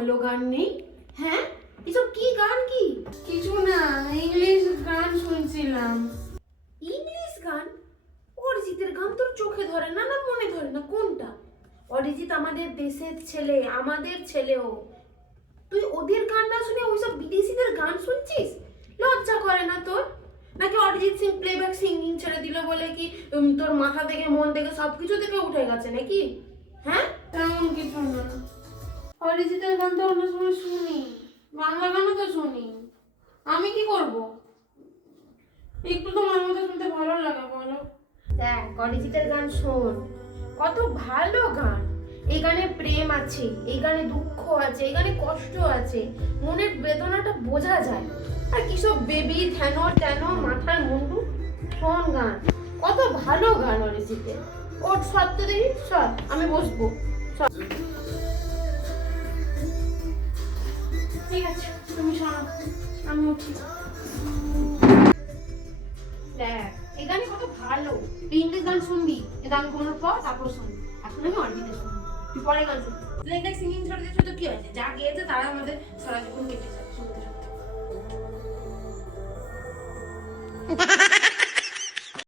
ভালো গান নেই? হ্যাঁ, এসব কি গান? কি কিছু না, ইংলিশ গান শুনছিলাম। ইংলিশ গান? অরিজিতের গান তোর চোখে ধরে না, না মনে ধরে না, কোনটা? অরিজিৎ আমাদের দেশের ছেলে, আমাদের ছেলেও। তুই ওদের গান না শুনে ওইসব বিদেশিদের গান শুনছিস? লজ্জা করে না তোর? নাকি অরিজিৎ সিং প্লেব্যাক সিঙ্গিং ছেড়ে দিল বলে কি তোর মাথা থেকে মন থেকে সবকিছু থেকে উঠে গেছে নাকি? হ্যাঁ, তেমন কিছু না। অরিজিতের গান তো অন্য সময় শুনি, বাংলা গানও তো শুনি। আমি কি করব? একটু তো আমার মতো শুনতে ভালো লাগে, বলো। দেখ অরিজিতের গান শোন, কত ভালো গান। এই গানে প্রেম আছে, এই গানে দুঃখ আছে, এই গানে কষ্ট আছে, মনের বেদনাটা বোঝা যায়। আর কিসব বেবি ধ্যান ট্যানো মাথার মুন্ডু, শোন গান, কত ভালো গান অরিজিতের। ওর সত্য দেখি, সব আমি বসবো। ঠিক আছে, তুমি শোনো, আমি উঠি। দেখ এই গানে কত ভালো। তুই ইংলিশ গান শুনবি, এই গান ঘুমানোর পর তারপর শুনবি। এখন আমি অরিজিতের শুনবি, তুই পরে গান শুনবি। প্লেব্যাক সিঙ্গিং ছেড়ে দিয়েছে তো কি হয়েছে? যা গিয়েছে তারা আমাদের সারা জীবন কেটে যাবে শুনতে শুনতে।